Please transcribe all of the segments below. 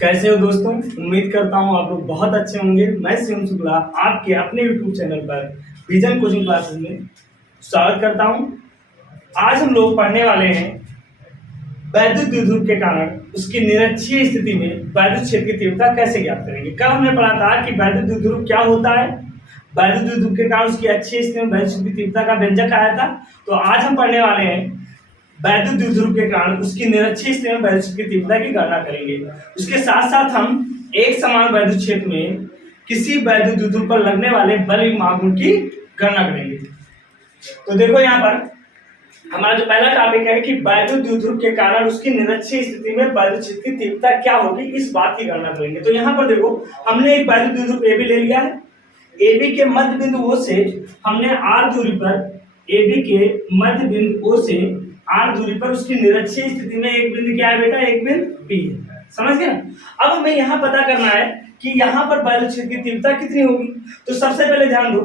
कैसे हो दोस्तों? उम्मीद करता हूँ आप लोग बहुत अच्छे होंगे। मैं शिवम शुक्ला आपके अपने YouTube चैनल पर विजन कोचिंग क्लासेस में स्वागत करता हूँ। आज हम लोग पढ़ने वाले हैं वैद्युत द्विध्रुव के कारण उसकी निरक्षीय स्थिति में वैद्युत क्षेत्र की तीव्रता कैसे ज्ञात करेंगे। कल हमने पढ़ा था कि वैद्युत द्विध्रुव क्या होता है, वैद्युत द्विध्रुव के कारण उसकी अक्षीय स्थिति में वैद्युत क्षेत्र की तीव्रता का व्यंजक आया था। तो आज हम पढ़ने वाले हैं वैद्युत द्विध्रुव के कारण उसकी निरक्षीय स्थिति में वैद्युत क्षेत्र की तीव्रता की गणना करेंगे। उसके साथ साथ हम एक समान वैद्युत क्षेत्र में किसी वैद्युत द्विध्रुव पर लगने वाले बल आघूर्ण की गणना करेंगे। तो देखो यहाँ पर हमारा जो पहला टॉपिक है कि वैद्युत द्विध्रुव के कारण उसकी निरक्षीय स्थिति में वैद्युत क्षेत्र की तीव्रता क्या होगी, इस बात की गणना करेंगे। तो यहाँ पर देखो हमने एक वैद्युत द्विध्रुव AB ले लिया है। AB के मध्य बिंदु O से हमने R दूरी पर AB के मध्य बिंदु O से R दूरी पर उसकी निरक्षीय स्थिति में एक बिंदु क्या है बेटा, एक बिंदु P है। समझ गए ना? अब हमें यहाँ पता करना है कि यहाँ पर वैद्युत क्षेत्र की तीव्रता कितनी होगी। तो सबसे पहले ध्यान दो,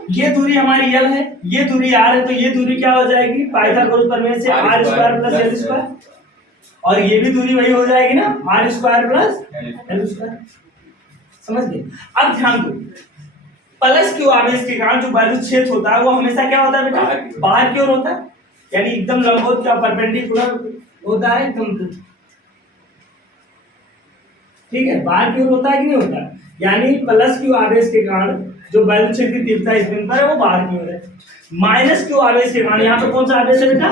ये दूरी हमारी L है, ये दूरी R है, तो ये दूरी क्या हो जाएगी, पाइथागोरस प्रमेय से R square plus L square, और ये भी दूरी वही हो जाएगी ना, R square plus L square. समझ गए? अब ध्यान दो, प्लस क्यू आवेश के कारण जो वैद्युत क्षेत्र होता है वो हमेशा क्या होता है बेटा, बाहर की ओर होता है, यानी एकदम लंबवत क्या परपेंडिकुलर होता है एकदम, ठीक है, बाहर की ओर होता है कि नहीं होता है। यानी प्लस क्यू आवेश के कारण जो वैद्युत क्षेत्र की तीव्रता इस बिंदु पर है वो बाहर की ओर है। माइनस क्यू आवेश के कारण, यहाँ पर कौन सा आवेश है बेटा,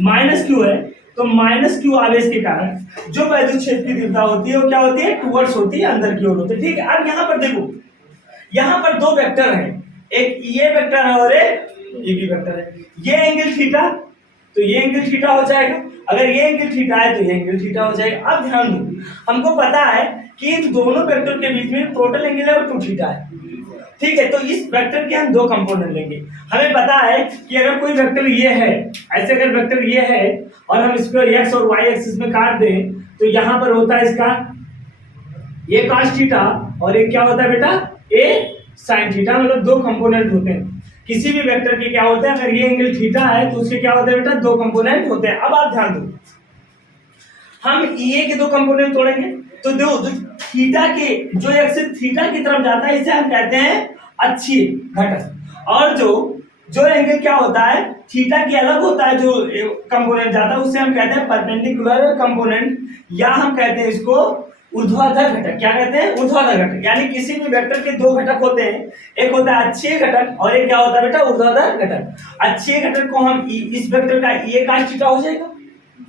माइनस क्यू है, तो माइनस क्यू आवेश के कारण जो वैद्युत क्षेत्र की तीव्रता होती है वो क्या होती है, टुवर्ड्स होती है, अंदर की ओर होती है। ठीक है, अब यहाँ पर देखो, यहाँ पर दो वेक्टर हैं, एक ये वेक्टर है और एक ये भी वेक्टर है। ये एंगल थीटा, तो ये एंगल थीटा हो जाएगा, अगर ये एंगल थीटा है तो ये एंगल थीटा हो जाएगा। अब ध्यान दो, हमको पता है कि इन दोनों वेक्टर के बीच में टोटल एंगल है वो 2 थीटा है। ठीक है, तो इस वेक्टर के हम दो कंपोनेंट लेंगे। हमें पता है कि अगर कोई वेक्टर ये है, ऐसे अगर वेक्टर ये है और हम इसको x और y एक्सिस में काट दें तो यहाँ पर होता है इसका ये cos थीटा और एक क्या होता है बेटा, a sin थीटा, मतलब दो कंपोनेंट होते हैं। किसी भी वेक्टर के क्या होते हैं, अगर ये एंगल थीटा है तो उसके क्या होते हैं बेटा, दो कंपोनेंट होते हैं। अब आप ध्यान दो, हम EA के दो कंपोनेंट तोड़ेंगे तो दो थीटा के जो एक्सिस थीटा की तरफ जाता है इसे हम कहते हैं अक्षीय घटक, और जो एंगल क्या होता है थीटा के अलग होता है जो कंपोनेंट जाता है उसे हम कहते हैं परपेंडिकुलर कंपोनेंट, या हम कहते हैं इसको ऊर्ध्वाधर घटक। क्या कहते हैं, ऊर्ध्वाधर घटक। यानी किसी भी वेक्टर के दो घटक होते हैं, एक होता है अक्षीय घटक और एक क्या होता है बेटा, ऊर्ध्वाधर घटक। अक्षीय घटक को हम इस वेक्टर का ये cos थीटा हो जाएगा,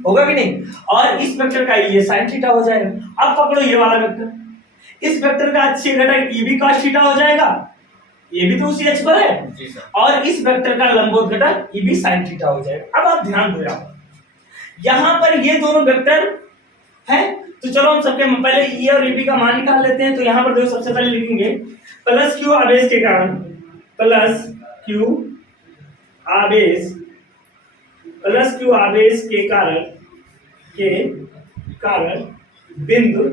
होगा कि नहीं, और इस वेक्टर का ये sin थीटा हो जाएगा। अब पकड़ो ये वाला वेक्टर, इस वेक्टर का अक्षीय घटक ये भी cos थीटा हो जाएगा, ये भी तो उसी अक्ष पर है, और इस वेक्टर का लंबवत घटक ये भी sin थीटा हो जाएगा। अब आप ध्यान दो, यहाँ पर ये दोनों वेक्टर है, तो चलो हम सबके पहले E और AB का मान निकाल लेते हैं। तो यहाँ पर देखो सबसे पहले लिखेंगे प्लस क्यू आवेश के कारण, प्लस क्यू आवेश, प्लस क्यू आवेश के कारण बिंदु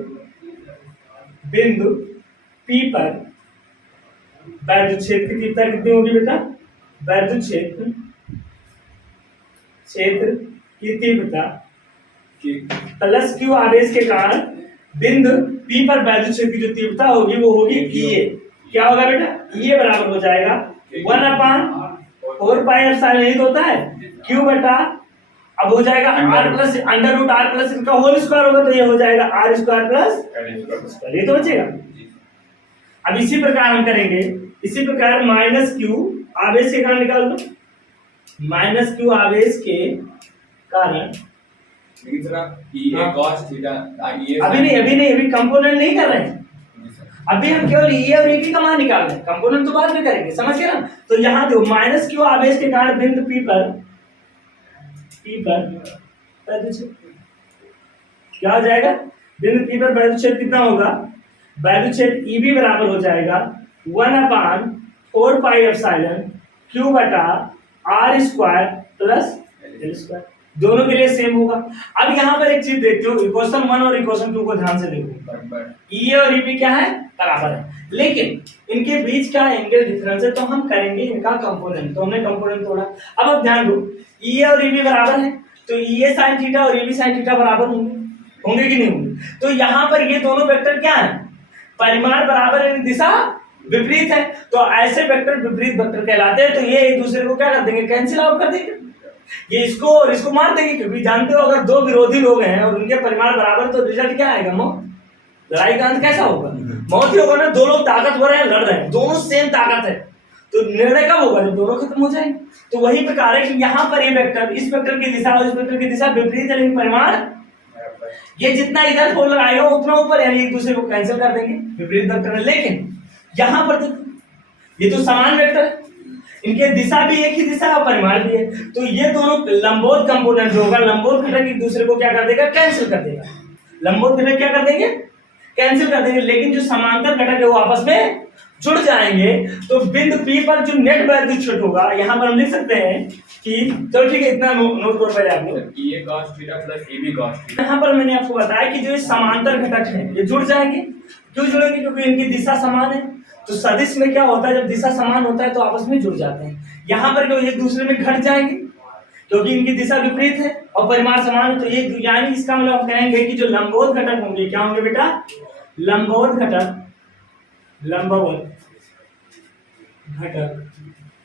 P पर वैद्युत क्षेत्र की तीव्रता कितनी होगी बेटा, वैद्युत क्षेत्र की तीव्रता प्लस क्यू आवेश के कारण बिंदु P पर वैद्युत क्षेत्र की जो तीव्रता होगी वो होगी EA। क्या होगा बेटा, EA बराबर हो जाएगा 1/4 पाई एप्सिलॉन, यही तो होता है Q बटा, अब हो जाएगा R plus under root R plus इनका होल स्क्वायर होगा तो ये हो जाएगा R स्क्वायर प्लस, ये तो बचेगा। अब इसी प्रकार हम करेंगे, इसी प्रकार माइनस क्यू आवेश के कारण निकाल दो, माइनस क्यू आवेश के कारण अभी कंपोनेंट नहीं कर रहे हैं, अभी हम केवल E और AB का मान निकाल रहे हैं, कंपोनेंट तो बाद में करेंगे। समझ गए ना? तो यहाँ देखो माइनस क्यू आवेश के कारण बिंदु P पर क्या हो जाएगा, बिंदु P पर वैद्युत क्षेत्र कितना होगा, वैद्युत क्षेत्र EB बराबर हो जाएगा 1/4 पाई एप्सिलॉन Q बटा R square plus L square, दोनों के लिए सेम होगा। अब यहाँ पर एक चीज देखते हो, इक्वेशन 1 और इक्वेशन 2 को ध्यान से देखो, E और EB क्या है, बराबर है, लेकिन इनके बीच का एंगल डिफरेंस है, तो हम करेंगे इनका कंपोनेंट। तो हमने कंपोनेंट तोड़ा। अब ध्यान दो, E और EB बराबर है तो EA sin थीटा और EB sin थीटा बराबर होंगे, होंगे कि नहीं होंगे? तो यहाँ पर ये दोनों वेक्टर क्या है, परिमाण बराबर यानी दिशा विपरीत है, तो ऐसे वेक्टर विपरीत वेक्टर कहलाते हैं। तो ये एक दूसरे को क्या कर देंगे, कैंसिल आउट कर देंगे, ये इसको और इसको मार देंगे, क्योंकि जानते हो अगर दो विरोधी लोग हैं और उनके परिमाण बराबर तो रिजल्ट क्या आएगा, मौत। लड़ाई का अंत कैसा होगा, मौत ही होगा ना। दो लोग ताकतवर हैं, लड़ रहे हैं, दोनों सेम ताकत है, तो निर्णय कब होगा, जब दोनों खत्म हो जाएंगे। तो वही प्रकार है कि यहाँ पर ये वेक्टर, इस वेक्टर की दिशा और इस वेक्टर की दिशा विपरीत है, लेकिन परिमाण ये जितना इधर फोर लगाएगा उतना ऊपर, यानी एक दूसरे को कैंसिल कर देंगे, विपरीत वेक्टर है। लेकिन यहाँ पर देखो ये तो समान वेक्टर है, इनके दिशा भी एक ही दिशा और परिमाण भी है, तो ये दोनों लंबवत कंपोनेंट जो होगा, लंबवत घटक एक दूसरे को क्या कर देगा, कैंसिल कर देगा। लंबवत घटक क्या कर देंगे, कैंसिल कर देंगे। लेकिन जो समांतर घटक है वो आपस में जुड़ जाएंगे। तो बिंदु P पर जो नेट वैल्यू क्षेत्र होगा, यहाँ पर हम लिख सकते हैं कि, चलो ठीक है, इतना नोट करो पहले आप लोग। ये cos theta plus AB cos theta. यहाँ पर मैंने आपको बताया कि जो ये समांतर घटक है ये जुड़ जाएंगे। क्यों जुड़ेंगे, क्योंकि इनकी दिशा समान है। तो सदिश में क्या होता है, जब दिशा समान होता है तो आपस में जुड़ जाते हैं। यहाँ पर क्यों एक दूसरे में घट जाएंगे, क्योंकि इनकी दिशा विपरीत है और परिमाण समान है। तो ये यानी इसका मतलब आप कहेंगे कि जो लंबवत घटक होंगे, क्या होंगे बेटा, लंबवत घटक, लंबवत घटक,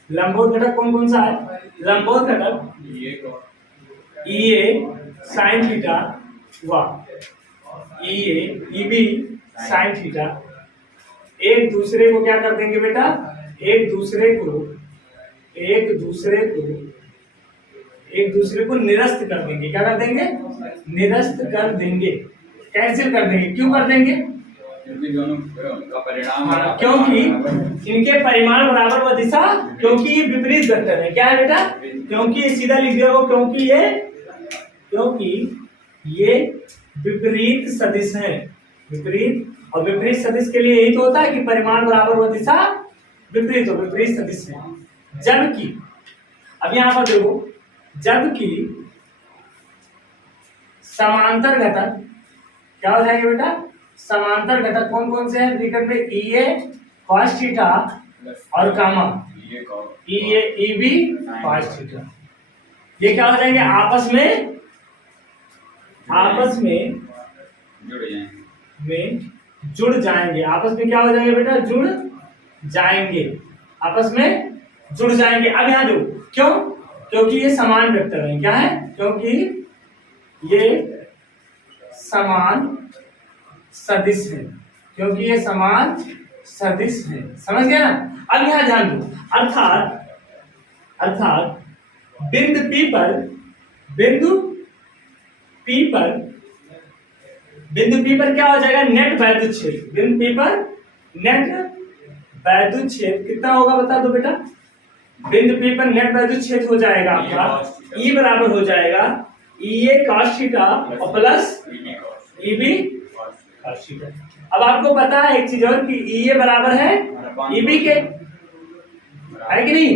लंबवत घटक कौन कौन सा है, लंबवत घटक EA sin थीटा व EA EB sin थीटा एक दूसरे को क्या कर देंगे बेटा, एक दूसरे को निरस्त कर देंगे। क्या कर देंगे, निरस्त कर देंगे, कैंसिल कर देंगे। क्यों कर देंगे, क्योंकि दोनों का परिणाम, क्योंकि इनके परिमाण बराबर व दिशा, क्योंकि ये विपरीत वेक्टर है। क्या है बेटा, क्योंकि ये सीधा लिख दिया हो, क्योंकि ये विपरीत सदिश है, विपरीत। और विपरीत सदिश के लिए यही तो होता है कि परिमाण बराबर व दिशा विपरीत हो, विपरीत सदिश है। जबकि अब यहाँ पर देखो, जबकि समांतर घटक क्या हो जाएंगे बेटा, समांतर घटक कौन कौन से हैं ब्रैकेट में, EA cos थीटा और gamma EA EB cos theta, ये क्या हो जाएंगे, आपस में जुड़ जाएंगे। आपस में क्या हो जाएंगे बेटा, जुड़ जाएंगे, आपस में जुड़ जाएंगे। अब यहाँ देखो, क्यों, क्योंकि ये समान वेक्टर है। क्या है, क्योंकि ये समान सदिश है, क्योंकि ये समान सदिश है। समझ गया ना। अब यहाँ ध्यान दो, अर्थात बिंदु P पर क्या हो जाएगा, नेट वैद्युत क्षेत्र, बिंदु P पर नेट वैद्युत क्षेत्र कितना होगा बता दो बेटा। बिंदु P पर नेट वैद्युत क्षेत्र हो जाएगा आपका E बराबर हो जाएगा EA cos थीटा और प्लस EB cos थीटा। अब आपको पता है एक चीज और कि EA बराबर है EB के, है कि नहीं,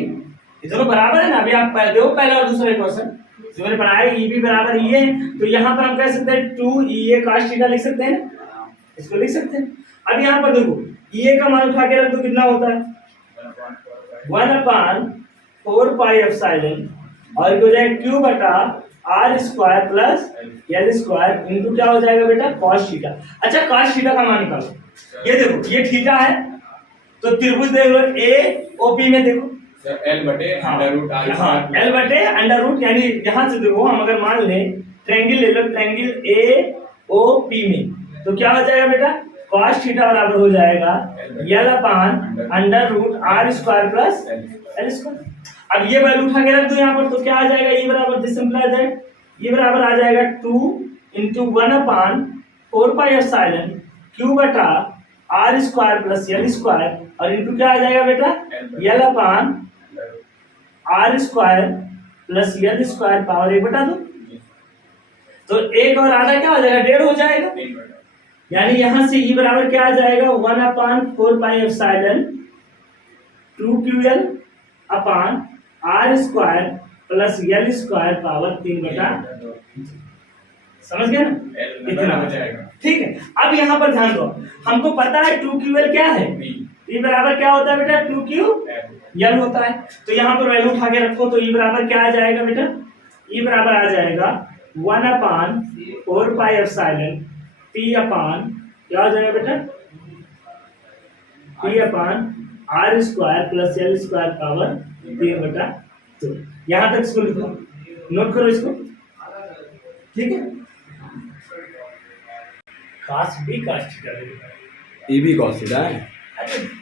ये दोनों बराबर है ना। अभी आप देखो पहला और दूसरा क्वेश्चन जो मैंने पढ़ाया, EB बराबर EA, तो यहाँ पर हम कह सकते हैं 2EA cos थीटा लिख सकते हैं ना, इसको लिख सकते हैं। अब यहाँ पर देखो EA का मान उठा के रख दो, कितना होता है 1/4 पाई एप्सिलॉन, और हो जाएगा Q बटा R square plus L square into क्या हो जाएगा बेटा, cos थीटा। अच्छा cos थीटा का मान निकालो, ये देखो ये थीटा है, तो त्रिभुज देख लो AOP में देखो L बटे अंडर रूट R, L बटे अंडर रूट, यानी यहाँ से देखो हम अगर मान लें ट्रायंगल ले लो, ट्रायंगल AOP में, तो क्या हो जाएगा बेटा, cos थीटा बराबर हो जाएगा L upon under root R square plus L square. अब ये वैल्यू उठा के रख दो यहाँ पर, तो क्या आ जाएगा, E बराबर दिस सिंपलाइज है, E बराबर आ जाएगा 2 × 1/4 पाई एप्सिलॉन Q बटा R square plus L square, और इंटू क्या आ जाएगा बेटा, L अपान R square plus L square power 1 बटा 2। तो एक और आधा क्या हो जाएगा, 1.5 हो जाएगा, यानी यहां से E बराबर क्या आ जाएगा 1/4 पाई एप्सिलॉन 2QL अपान R square plus L square power 3 बटा। समझ गए ना, इतना हो जाएगा। ठीक है, अब यहाँ पर ध्यान दो, हमको पता है 2QL क्या है, E बराबर क्या होता है बेटा, 2QL होता है। तो यहाँ पर वैल्यू उठा के रखो, तो E बराबर क्या आ जाएगा बेटा, E बराबर आ जाएगा 1/4 पाई एप्सिलॉन P अपान क्या हो जाएगा बेटा, P अपान R square plus L square power 3/2। यहाँ तक इसको लिखो, नोट करो इसको, ठीक है। Cos B cos A B cos theta है।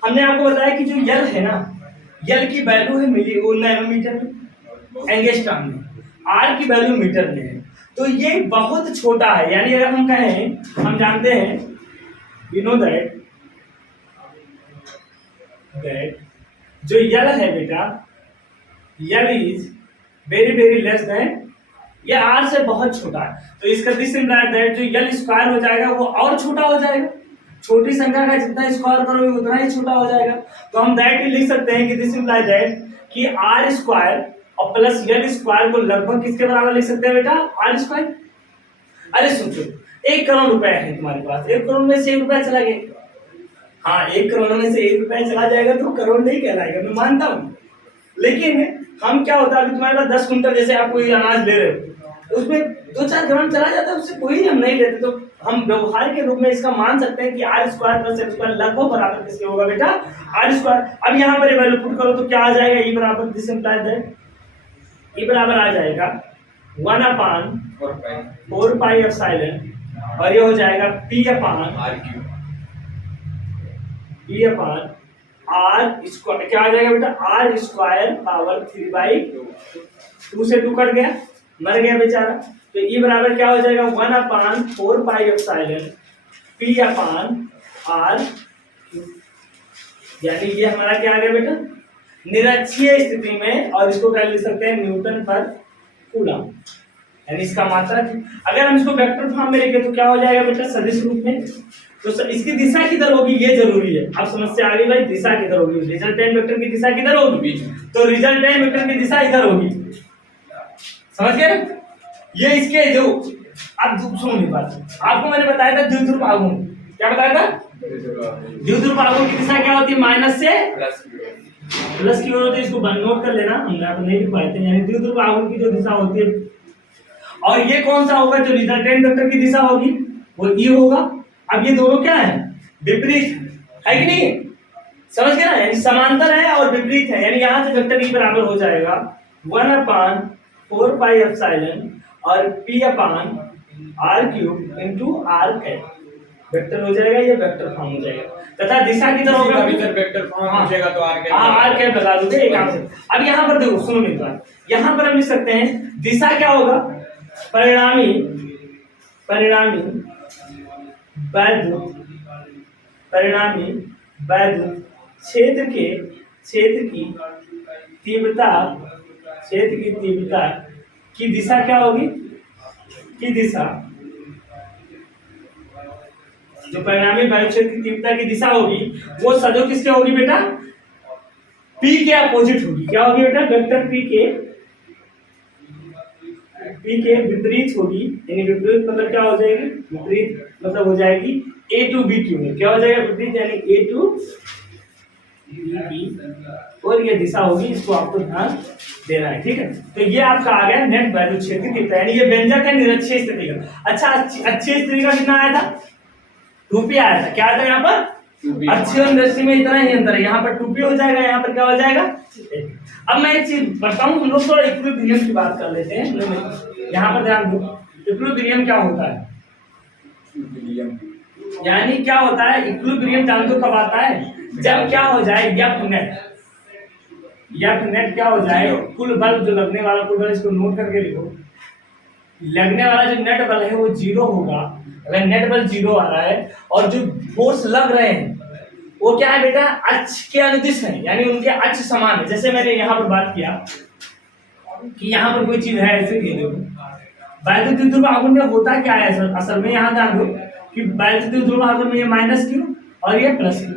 हमने आपको बताया कि जो यल है ना, यल की वैल्यू है वो नैनोमीटर में, एंगस्ट्रॉम में, आर की वैल्यू मीटर में है। तो ये बहुत छोटा है, यानी अगर हम कहें, हम जानते हैं, यू नो दैट जो यल है बेटा, L is very very less than, ये आर से बहुत छोटा है। तो इसका दिस इंप्लाइज दैट जो यल स्क्वायर हो जाएगा वो और छोटा हो जाएगा, छोटी संख्या का जितना स्क्वायर करोगे उतना ही छोटा हो जाएगा। तो हम डायरेक्टली लिख सकते हैं कि दिस इंप्लाइज दैट कि आर स्क्वायर और प्लस यल स्क्वायर को लगभग किसके बराबर लिख सकते हैं बेटा, आर स्क्वायर। अरे सोचो, 1 करोड़ रुपए है तुम्हारे पास, 1 करोड़ में से 1 रुपया चला गया, हाँ 1 करोड़ में से 1 रुपया चला जाएगा तो करोड़ नहीं कहलाएगा, मैं मानता हूँ। लेकिन हम क्या होता है, अभी तुम्हारे पास 10 कुंटल जैसे आप कोई अनाज ले रहे हो, उसमें 2-4 ग्राम चला जाता है, उससे कोई हम नहीं लेते। तो हम व्यवहार के रूप में इसका मान सकते हैं कि R square plus L square लगभग बराबर किसके होगा बेटा, आर स्क्वायर। अब यहाँ पर वैल्यू पुट करो तो क्या आ जाएगा, ई बराबर, दिस इंप्लाइज दैट ई बराबर आ जाएगा 1/4 पाई एप्सिलॉन, और ये हो जाएगा P अपान आर स्क्वायर, क्या आ जाएगा बेटा, आर स्क्वायर पावर 3/2 से 2 कट गया, मर गया बेचारा। तो ई बराबर क्या हो जाएगा, 1/4 pi epsilon P upon R, यानी ये हमारा क्या आ गया बेटा, निरक्षीय स्थिति में, और इसको क्या लिख सकते हैं, न्यूटन पर कूलम, यानी इसका मात्रक। अगर हम इसको वेक्टर फॉर्म में लिखें तो क्या हो जाएगा बेटा, सदिश रूप में। तो इसकी दिशा किधर होगी ये जरूरी है। अब समस्या आ गई भाई, दिशा किधर होगी, रिजल्टेंट वेक्टर की दिशा किधर होगी, तो रिजल्टेंट वेक्टर की दिशा इधर होगी, समझ गए ना। ये इसके जो, अब सुनो मेरी बात, आपको मैंने बताया था द्विध्रुव आघूर्ण, क्या बताया था, द्विध्रुव आघूर्ण की दिशा क्या होती है, माइनस से प्लस की ओर होती है। इसको नोट कर लेना, हमने आपको नहीं लिख पाए थे, यानी द्विध्रुव आघूर्ण की जो दिशा होती है, और ये कौन सा होगा, जो रिजल्टेंट वेक्टर की दिशा होगी वो ई होगा। अब ये दोनों क्या है, विपरीत है कि नहीं, समझ गए ना, यानी समांतर है और विपरीत है, यानी यहाँ से वेक्टर ई बराबर हो जाएगा 1/4 पाई एप्सिलॉन और P upon R cube into R cap, vector हो जाएगा, ये वेक्टर फॉर्म हो जाएगा। तथा दिशा किधर होगा, वेक्टर फॉर्म हो जाएगा तो आर कैप लगा दोगे एक आंसर। अब यहाँ पर देखो, सुनो मेरी बात, यहाँ पर हम लिख सकते हैं दिशा क्या होगा, परिणामी वैद्युत क्षेत्र की तीव्रता की दिशा क्या होगी, की दिशा, जो परिणामी वैद्युत क्षेत्र की तीव्रता की दिशा होगी वो सदैव किसके होगी बेटा, P के अपोजिट होगी। क्या होगी बेटा, वेक्टर P के विपरीत होगी, यानी विपरीत मतलब क्या हो जाएगी, विपरीत मतलब हो जाएगी A to B की में, क्या हो जाएगा विपरीत, यानी A to B, और ये दिशा होगी, इसको आपको ध्यान देना है, ठीक है। तो ये आपका आ गया नेट वैल्यू क्षेत्र की तीव्रता, यानी ये व्यंजक है निरक्षीय स्थिति का। अच्छा, अच्छी स्थिति का कितना आया था, 2p आया था, क्या आया था यहाँ पर, अच्छी और निरक्षीय में इतना ही अंतर है, यहाँ पर 2p हो जाएगा, यहाँ पर क्या हो जाएगा। अब मैं एक चीज बताऊं, हम लोग थोड़ा इक्विलिब्रियम की बात कर लेते हैं, यहाँ पर ध्यान दो, इक्विलिब्रियम क्या होता है, यानी क्या होता है, इक्विलिब्रियम जान दो कब आता है, जब क्या हो जाए, यफ नेट क्या हो जाए, कुल बल जो लगने वाला कुल बल, इसको नोट करके लिखो, लगने वाला जो नेट बल है वो 0 होगा। अगर नेट बल 0 आ रहा है और जो फोर्स लग रहे हैं वो क्या है बेटा, अक्ष के अनुदिश है, यानी उनके अक्ष समान है। जैसे मैंने यहाँ पर बात किया कि यहाँ पर कोई चीज है, ऐसे ही देखो, वैद्युत द्विध्रुव आघूर्ण में होता क्या है असल में, यहाँ ध्यान दो कि वैद्युत द्विध्रुव आघूर्ण में ये माइनस क्यू और ये प्लस क्यू,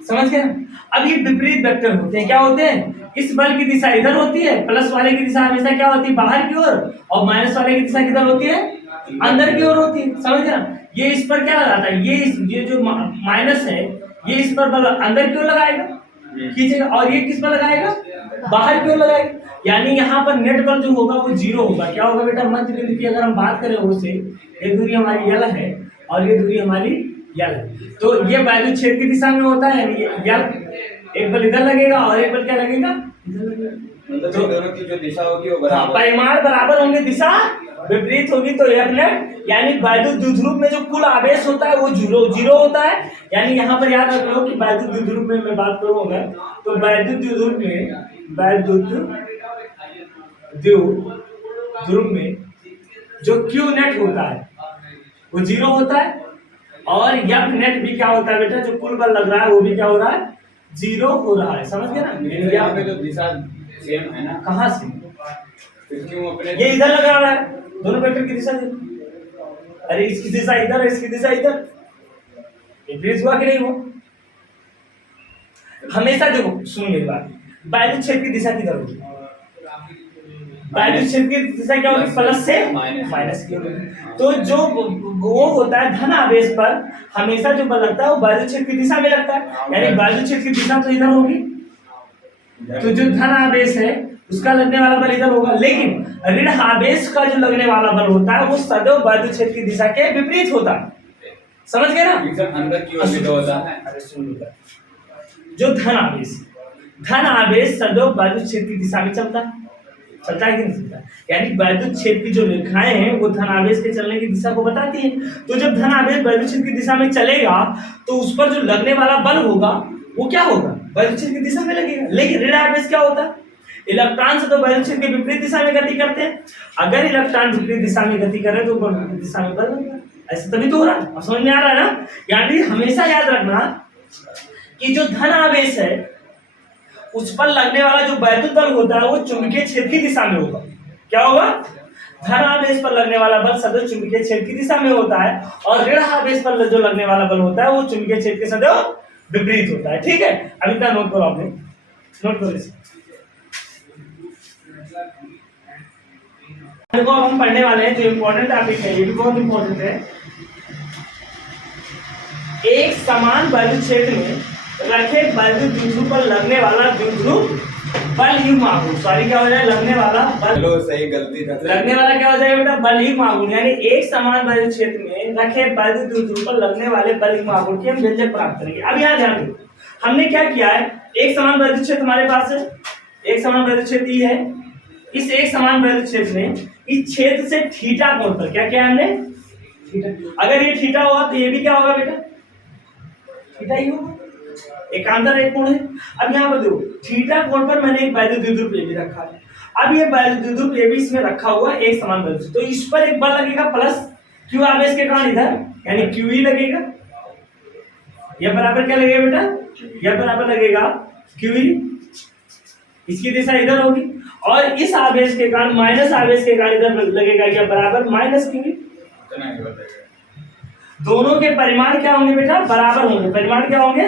समझ गए। अब ये विपरीत वेक्टर होते हैं, क्या होते हैं, इस बल की दिशा इधर होती है, प्लस वाले की दिशा हमेशा क्या होती है, बाहर की ओर, और माइनस वाले की दिशा किधर होती है, अंदर की ओर होती है, समझ गए। ये इस पर क्या लगाता है, ये जो माइनस है ये इस पर बल अंदर की ओर लगाएगा, खींचेगा, और ये किस पर लगाएगा, बाहर की ओर लगाएगा। यानी यहाँ पर नेट बल जो होगा वो 0 होगा। क्या होगा बेटा, मध्य बिंदु की अगर हम बात करें O से, ये दूरी हमारी L है और ये दूरी हमारी L है, तो ये वैल्यू छेद की दिशा में होता है, यानी L एक बल इधर लगेगा और एक बल क्या लगेगा, इधर लगेगा। तो दोनों की जो दिशा होगी वो बराबर, परिमाण बराबर होंगे, दिशा विपरीत होगी, तो F नेट यानी वैद्युत द्विध्रुव में जो कुल आवेश होता है वो 0 होता है। यानी यहाँ पर याद रख लो कि वैद्युत द्विध्रुव में मैं बात करूंगा तो वैद्युत द्विध्रुव में जो Q नेट होता है वो 0 होता है और F नेट भी क्या होता है बेटा, जो कुल बल लग रहा है वो भी क्या हो रहा है, 0 हो रहा है। समझ गए ना, यहाँ पे जो दिशा सेम है ना, कहाँ से, फिर क्यों अपने ये इधर लगा रहा है, दोनों वेक्टर की दिशा देखो, अरे इसकी दिशा इधर है, इसकी दिशा इधर, विपरीत हुआ कि नहीं हुआ। हमेशा देखो, सुनो मेरी बात, वैद्युत क्षेत्र की दिशा किधर होगी, वैद्युत क्षेत्र की दिशा क्या होगी, प्लस से माइनस की होगी। तो जो वो होता है धन आवेश पर हमेशा जो बल लगता है वो वैद्युत क्षेत्र की दिशा में लगता है, यानी वैद्युत क्षेत्र की दिशा तो इधर होगी, तो जो धन आवेश है उसका लगने वाला बल इधर होगा, लेकिन ऋण आवेश का जो लगने वाला बल होता है वो सदैव वैद्युत क्षेत्र की दिशा के विपरीत होता है। समझ गए ना, अंदर की ओर भी तो होता है। अरे सुन, जो धन आवेश सदैव वैद्युत क्षेत्र की दिशा में चलता है कि नहीं चलता, यानी वैद्युत क्षेत्र की जो रेखाएं हैं वो धन आवेश के चलने की दिशा को बताती हैं। तो जब धन आवेश वैद्युत क्षेत्र की दिशा में चलेगा तो उस पर जो लगने वाला बल होगा वो क्या होगा, वैद्युत क्षेत्र की दिशा में लगेगा। लेकिन ऋण आवेश क्या होता है, इलेक्ट्रॉन से तो वैद्युत क्षेत्र के विपरीत दिशा में गति करते हैं, अगर इलेक्ट्रॉन विपरीत दिशा में गति करे तो विपरीत दिशा में बल लगेगा, ऐसे तभी तो हो रहा है। समझ में आ रहा है ना, यानी हमेशा याद रखना कि जो धन आवेश है उस पर लगने वाला जो वैद्युत बल होता है वो चुंबकीय क्षेत्र की दिशा में होगा। क्या होगा, धन आवेश पर लगने वाला बल सदैव चुंबकीय क्षेत्र की दिशा में होता है और ऋण आवेश पर जो लगने वाला बल होता है वो चुंबकीय क्षेत्र के सदैव विपरीत होता है। ठीक है, अभी तक नोट करो, आपने नोट करो इसे। देखो अब हम पढ़ने वाले हैं जो इम्पोर्टेंट टॉपिक है, ये भी बहुत इम्पोर्टेंट है। एक समान वैद्युत क्षेत्र में रखे वैद्युत द्विध्रुव पर लगने वाला द्विध्रुव बल युग्म आघूर्ण, सॉरी क्या हो जाए, लगने वाला बल, चलो सही गलती था, लगने वाला क्या हो जाएगा बेटा, बल युग्म आघूर्ण, यानी एक समान वैद्युत क्षेत्र में रखे वैद्युत द्विध्रुव पर लगने वाले बल युग्म आघूर्ण की हम व्यंजक प्राप्त करेंगे। अब यहाँ ध्यान दो, हमने क्या किया है, एक समान वैद्युत क्षेत्र हमारे पास है, एक समान वैद्युत क्षेत्र ये है, इस एक समान वैद्युत क्षेत्र में इस क्षेत्र से थीटा कोण पर क्या किया हमने, थीटा। अगर ये थीटा हुआ तो ये भी क्या होगा बेटा, थीटा ही होगा, एकांतर एक कोण है। अब यहाँ पर देखो, थीटा कोण पर मैंने एक वैद्युत द्विध्रुव ए भी रखा है। अब ये वैद्युत द्विध्रुव ए भी इसमें रखा हुआ है एक समान वैद्युत, तो इस पर एक बल लगेगा प्लस क्यू आवेश के कारण इधर, यानी क्यू ही लगेगा। यह बराबर क्या लगेगा बेटा, यह बराबर लगेगा क्यू ही, इसकी दिशा इधर होगी, और इस आवेश के कारण माइनस आवेश के कारण इधर लगेगा क्या, बराबर माइनस क्यू ही। दोनों के परिमाण क्या होंगे बेटा, बराबर होंगे, परिमाण क्या होंगे,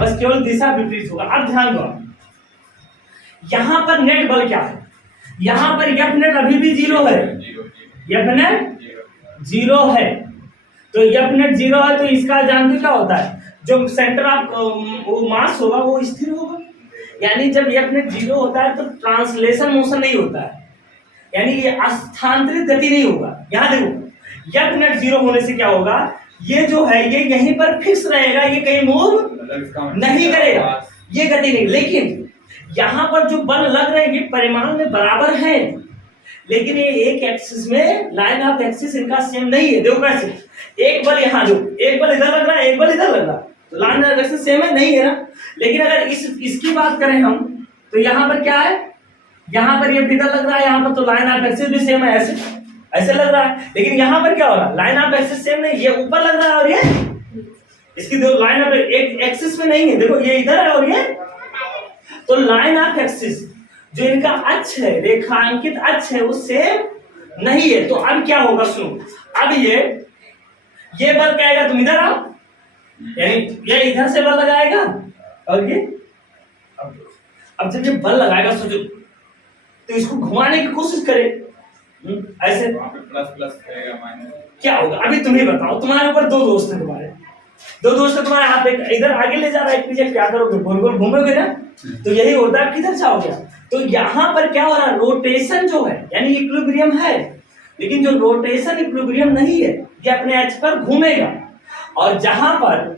बस केवल दिशा विपरीत होगा। अब ध्यान दो, यहां पर नेट बल क्या है, यहां पर एफ नेट अभी भी 0 है, एफ नेट 0 है, तो एफ नेट 0 है, तो इसका जानते क्या होता है, जो सेंटर ऑफ वो मास होगा वो स्थिर होगा, यानी जब एफ नेट 0 होता है तो ट्रांसलेशन मोशन नहीं होता है, यानी ये स्थानांतरित गति नहीं होगा। यहां देखो, एफ नेट 0 होने से क्या होगा, ये जो है ये यहीं पर फिक्स रहेगा, ये कहीं मूव नहीं करेगा, ये गति नहीं। लेकिन यहां पर जो बल लग रहे हैं ये परिमाण में बराबर है, लेकिन ये एक एक्सिस में, लाइन ऑफ एक्सिस इनका सेम नहीं है। देखो कैसे, एक बल यहाँ जो, एक बल इधर लग रहा है, एक बल इधर लग रहा है, लाइन ऑफ एक्सिस सेम है नहीं है ना। लेकिन अगर इसकी बात करें हम, तो यहाँ पर क्या है, यहाँ पर ये इधर लग रहा है, यहाँ पर तो लाइन ऑफ एक्सिस भी सेम है, ऐसे लग रहा है। लेकिन यहाँ पर क्या हो रहा है, लाइन ऑफ एक्सिस सेम नहीं, ये ऊपर लग रहा है और ये इसकी दो लाइन ऑफ एक एक्सिस में नहीं है, देखो ये इधर है और ये, तो लाइन ऑफ एक्सिस जो इनका अक्ष है, रेखांकित अक्ष है, वो सेम नहीं है। तो अब क्या होगा, सुनो, अब ये बल कहेगा तुम इधर आओ, यानी ये इधर से बल लगाएगा, और ये अब जब ये बल लगाएगा, सोचो, तो इसको घुमाने की कोशिश करे, ऐसे प्लस प्लस करेगा माइनस, क्या होगा अभी तुम ही बताओ। तुम्हारे ऊपर दो दोस्त हैं, तुम्हारे हाथ इधर आगे ले जा रहा है, एक पीछे, क्या करोगे, गोल गोल घूमोगे ना, तो यही होता है, किधर जाओगे, तो यहां पर क्या हो रहा है, रोटेशन जो है यानी इक्विलिब्रियम है, लेकिन जो रोटेशन इक्विलिब्रियम नहीं है ये अपने एच पर घूमेगा। और जहां पर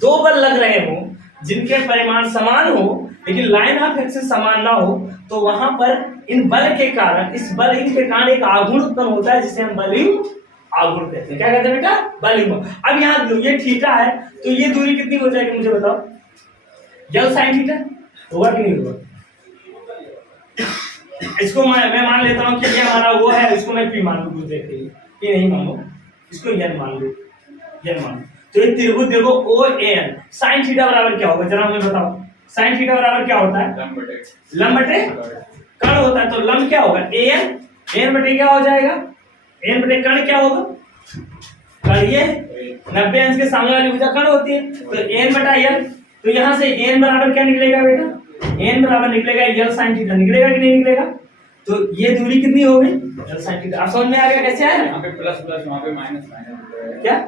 दो बल लग रहे हो जिनके परिमाण समान हो लेकिन लाइन ऑफ एक्सिस समान ना हो, तो वहां पर इन बल के कारण, इस बलहीन के कारण एक आघूर्ण उत्पन्न होता है जिसे हम बलहीन आघूर्ण कहते हैं। क्या कहते हैं बेटा, बलहीन। अब यहाँ ये थीटा है तो ये दूरी कितनी हो जाएगी मुझे बताओ, यल साइन थीटा होगा कि नहीं होगा? इसको मैं मान लेता हूँ कि ये हमारा वो है, इसको मैं पी मान लूँ, देखते ये नहीं मानो, इसको यन मान लो, यन मान लो। तो ये त्रिभुज देखो ओ एन, साइन थीटा बराबर क्या होगा जरा मुझे बताओ, साइन थीटा बराबर क्या होता है? लंब बटे कर्ण होता है। तो लंब क्या होगा, एन, एन बटे क्या हो जाएगा, एन बटे कर्ण क्या होगा, कर्ण ये 90 अंश के सामने वाली भुजा कर्ण होती है, तो एन बटा यल। तो यहाँ से एन बराबर क्या निकलेगा बेटा, एन बराबर निकलेगा यल साइन थीटा, निकलेगा कि नहीं निकलेगा? तो ये दूरी कितनी हो गई, यल साइन थीटा। आप समझ में आ गया कैसे आया? यहाँ पे प्लस प्लस, वहाँ पे माइनस माइनस। क्या,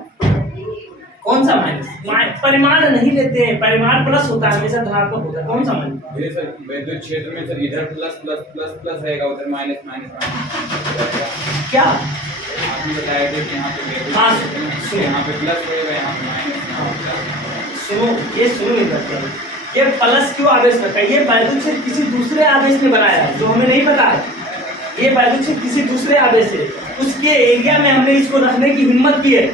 कौन सा माइनस? परिमाण नहीं लेते हैं, परिमाण प्लस होता है हमेशा, धनात्मक होता है। कौन सा माइनस? ये सर विद्युत क्षेत्र में सर इधर प्लस प्लस प्लस प्लस रहेगा, उधर माइनस माइनस माइनस। क्या आपने बताया कि यहाँ पे विद्युत क्षेत्र में यहाँ पे प्लस होएगा, यहाँ पे माइनस। सुनो, ये सुनो नहीं करते, ये प्लस क्यों आवेश रखा है? ये वैद्युत क्षेत्र किसी दूसरे आवेश ने बनाया है जो हमें नहीं पता है। ये वैद्युत क्षेत्र किसी दूसरे आवेश है, उसके एरिया में हमने इसको रखने की हिम्मत की है,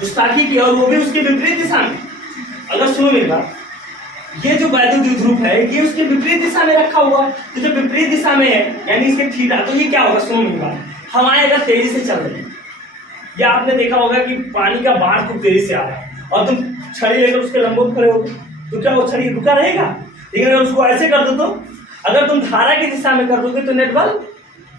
गुस्ताखी की, और वो भी उसके विपरीत दिशा में। अगर सुनो मेरी बात, ये जो वैद्युत द्विध्रुव है ये उसके विपरीत दिशा में रखा हुआ है, तो जो विपरीत दिशा में है यानी इसके थीटा, तो ये क्या होगा, सुनो मेरी बात, हवाएं अगर तेजी से चल रही है, या आपने देखा होगा कि पानी का बाढ़ खूब तेजी से आ रहा है और तुम छड़ी लेकर उसके लंबवत खड़े हो, तो क्या वो छड़ी रुका रहेगा? लेकिन अगर उसको ऐसे कर दो, तो अगर तुम धारा की दिशा में कर दोगे तो नेट बल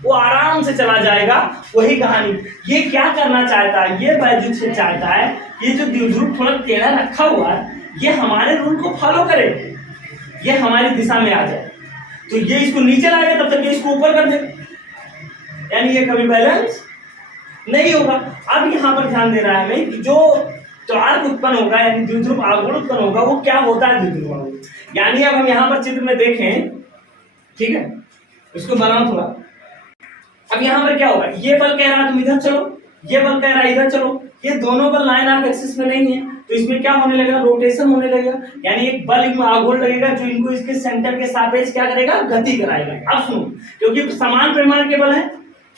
वो आराम से चला जाएगा। वही कहानी ये क्या करना चाहता है, ये वैद्युत क्षेत्र चाहता है ये जो द्विध्रुव थोड़ा टेढ़ा रखा हुआ है ये हमारे रूल को फॉलो करे, ये हमारी दिशा में आ जाए, तो ये इसको नीचे लाएगा तब तक ये इसको ऊपर कर दे, यानी ये कभी बैलेंस नहीं होगा। अब यहाँ पर ध्यान देना है हमें कि जो त्वरण उत्पन्न होगा यानी द्विध्रुव आघूर्ण उत्पन्न होगा वो क्या होता है, द्विध्रुव आघूर्ण। यानी अब हम यहाँ पर चित्र में देखें, ठीक है, इसको बनाओ थोड़ा। अब यहाँ पर क्या होगा, ये बल कह रहा है तुम इधर चलो, ये बल कह रहा है इधर चलो, ये दोनों बल लाइन ऑफ एक्सिस में नहीं है, तो इसमें क्या होने लगेगा, रोटेशन होने लगेगा, यानी एक बल इनमें आघूर्ण लगेगा जो इनको इसके सेंटर के सापेक्ष क्या करेगा, गति कराएगा। अब सुनो, क्योंकि समान परिमाण के बल है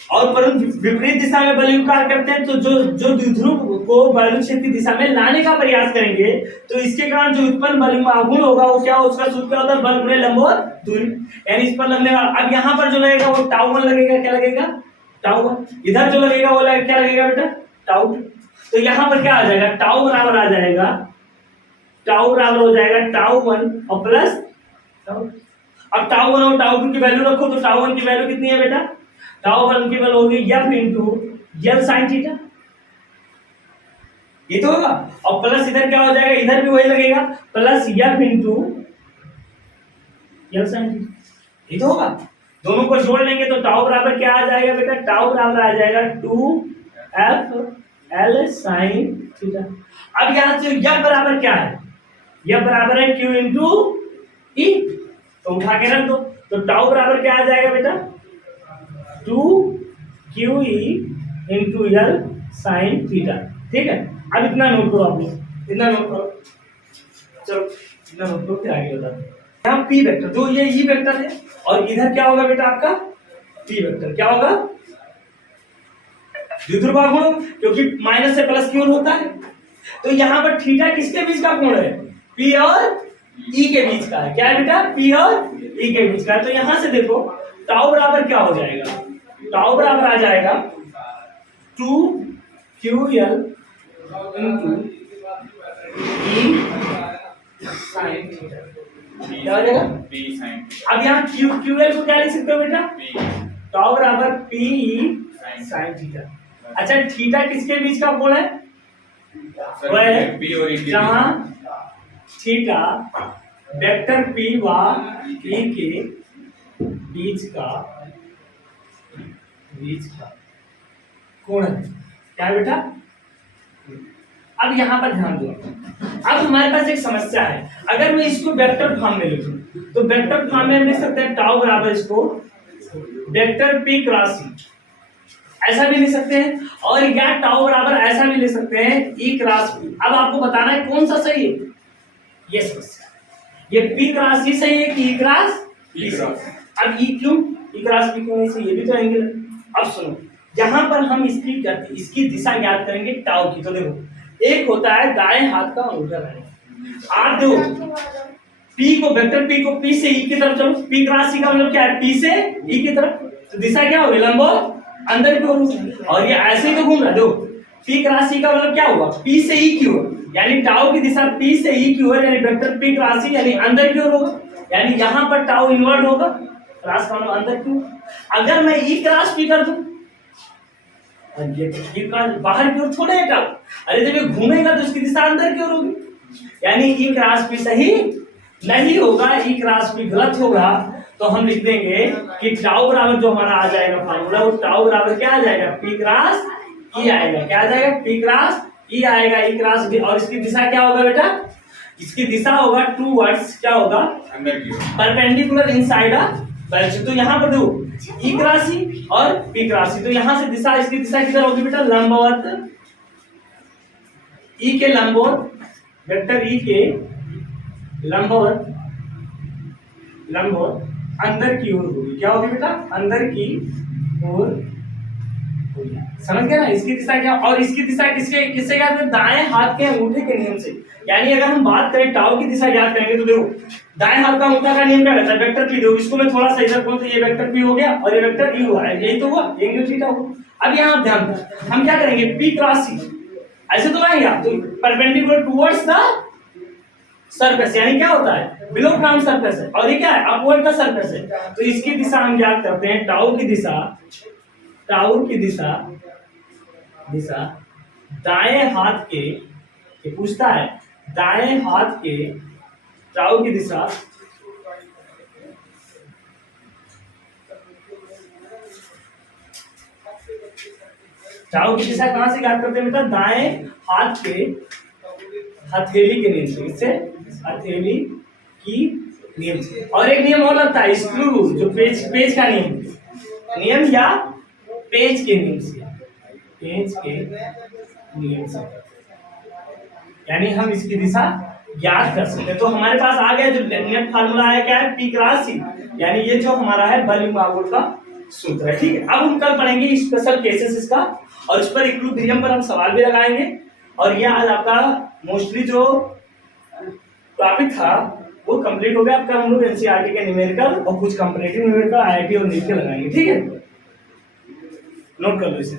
और परंतु विपरीत दिशा में बल कार्य करते हैं, तो जो द्विध्रुव को वैद्युत क्षेत्र की दिशा में लाने का प्रयास करेंगे तो इसके कारण जो उत्पन्न बल आघूर्ण होगा वो क्या, उसका सूत्र क्या होता है, बल गुणे लंबवत दूरी, यानी इस पर लगने वाला। अब यहाँ पर जो लगेगा वो टाउ 1 लगेगा, क्या लगेगा, टाउ 1। इधर जो लगेगा वो क्या लगेगा बेटा, टाउ 2। तो यहाँ पर क्या आ जाएगा, टाउ बराबर आ जाएगा, टाउ बराबर हो जाएगा टाउ 1 और प्लस टाउ। अब टाउ 1 और टाउ 2 की वैल्यू रखो तो टाउ 1 की वैल्यू कितनी है बेटा, टाउ 1 की वैल्यू होगी F into L sine theta, ये तो होगा। और प्लस इधर क्या हो जाएगा, इधर भी वही लगेगा, plus F into L sine theta, ये तो होगा। दोनों को जोड़ लेंगे तो टाउ बराबर क्या आ जाएगा बेटा, टाउ बराबर आ जाएगा 2f l साइन थीटा। अब यहां से यह बराबर क्या है, यह बराबर है q इंटू ई, तो उठा के रख दो, तो टाउ बराबर क्या आ जाएगा बेटा, 2qe into L sine theta. ठीक है, अब इतना नोट करो, आप लोग इतना नोट करो, चलो इतना नोट करो, फिर आगे बताते हैं। यहाँ p वेक्टर, जो ये ई वेक्टर है, और इधर क्या होगा बेटा आपका p वेक्टर, क्या होगा, द्विध्रुव आघूर्ण, क्योंकि माइनस से प्लस की ओर होता है। तो यहाँ पर थीटा किसके बीच का कोण है, p और e के बीच का है। क्या है बेटा, p और e के बीच का है। तो यहाँ से देखो टाउ बराबर क्या हो जाएगा, टाउ बराबर आ जाएगा 2ql into e sine theta, क्या हो जाएगा p sin। अब यहाँ ql को क्या लिख सकते हो बेटा, p टाउ बराबर p साइन थीटा। अच्छा, थीटा किसके बीच का कोण है, सर p और e के जहां थीटा वेक्टर p व e के बीच का कोण है। क्या है बेटा, अब यहाँ पर ध्यान दो, अब हमारे पास एक समस्या है, अगर मैं इसको वेक्टर फॉर्म में लिखूं तो वेक्टर फॉर्म में हम लिख सकते हैं टाउ बराबर इसको वेक्टर पी क्रॉस ई, ऐसा भी लिख सकते हैं, और या टाउ बराबर ऐसा भी लिख सकते हैं ई क्रॉस पी। अब आपको बताना है कौन सा सही है, ये समस्या, ये पी क्रॉस ई सही है कि ई क्रॉस पी सही। अब ई क्यों, ई क्रॉस पी क्यों नहीं सही, ये भी तो एंगल है। अब सुनो, यहाँ पर हम इसकी दिशा ज्ञात करेंगे टाउ की। तो देखो एक होता है दाएं हाथ का अंगूठा लगाना, आप देखो पी को वेक्टर पी को पी से ई की तरफ चलो, पी क्रॉस ई का मतलब क्या है, पी से ई की तरफ, तो दिशा क्या होगी लंबवत अंदर की ओर, और ये ऐसे ही तो घूम रहा है। देखो पी क्रॉस ई का मतलब क्या हुआ, पी से ई की ओर, यानी टाउ की दिशा पी से ई की ओर, यानी वेक्टर पी क्रॉस ई यानी अंदर की ओर होगा, यानी यहाँ पर टाउ इनवर्ट होगा, क्रॉस का मतलब अंदर की ओर। अगर मैं ई क्रॉस पी कर दूं, ये बाहर की ओर छोड़े टाउ, अरे जब ये घूमेगा तो इसकी दिशा अंदर की ओर होगी, यानी ई क्रॉस पी सही नहीं होगा, ई क्रॉस पी गलत होगा। तो हम लिख देंगे कि टाउ बराबर जो हमारा आ जाएगा फार्मूला, वो टाउ बराबर क्या आ जाएगा, पी क्रॉस ई आएगा, क्या आ जाएगा, पी क्रॉस ई आएगा, ई क्रॉस बी, और इसकी दिशा क्या होगा बेटा, इसकी दिशा होगा टूवर्ड्स क्या होगा, अंदर की ओर, परपेंडिकुलर इनसाइड अ वेक्टर। तो यहाँ पर देखो ई क्रॉस ई और पी क्रॉस ई, तो यहाँ से दिशा, इसकी दिशा किधर होगी बेटा, लंबवत, ई के लंबवत, वेक्टर ई के लंबवत, लंबवत अंदर की ओर होगी, क्या होगी बेटा, अंदर की ओर होगी। समझ गए ना, इसकी दिशा क्या, और इसकी दिशा किससे ज्ञात है, दाएं हाथ के अंगूठे के नियम से। यानी अगर हम बात करें टाउ की दिशा ज्ञात करेंगे तो देखो दाएं हाथ का अंगूठा का नियम क्या कहता है, वेक्टर पी। देखो इसको मैं थोड़ा सा इधर करूं तो ये वेक्टर पी हो गया और ये वेक्टर ई हुआ है, यही तो हुआ, एंगल थीटा हुआ। अब यहाँ ध्यान दो, हम क्या करेंगे, पी क्रॉस ई ऐसे तो आएगा, तो परपेंडिकुलर टुवर्ड्स द सरफेस, यानी क्या होता है, बिलो ग्राउंड सरफेस है, और ये क्या है, अपवर्ड का सरफेस है। तो इसकी दिशा हम ज्ञात करते हैं, टाउ की दिशा, टाउ की दिशा, दिशा दाएं हाथ के, ये पूछता है दाएं हाथ के टाउ की दिशा टाउ की दिशा कहां से ज्ञात करते हैं बेटा, दाएं हाथ के हथेली के नियम से, इससे हथेली की नियम से। और एक नियम और लगता है स्क्रू रूल, जो पेज का नियम या पेज के नियम से, पेज के नियम से, यानी हम इसकी दिशा ज्ञात कर सकते हैं। तो हमारे पास आ गया जो नेट फार्मूला है, क्या है, पी क्रॉस ई, यानी ये जो हमारा है बर्नौली का सूत्र है। ठीक है, अब हम कल पढ़ेंगे स्पेशल केसेस इसका, और इस पर इक्विलिब्रियम पर हम सवाल भी लगाएंगे। और ये आज आपका मोस्टली जो टॉपिक था वो कंप्लीट हो गया। आपका हम लोग एनसीईआरटी के न्यूमेरिकल और कुछ कंपैरेटिव न्यूमेरिकल आईआईटी और नीट के लगाएंगे। ठीक है, नोट कर लो इसे।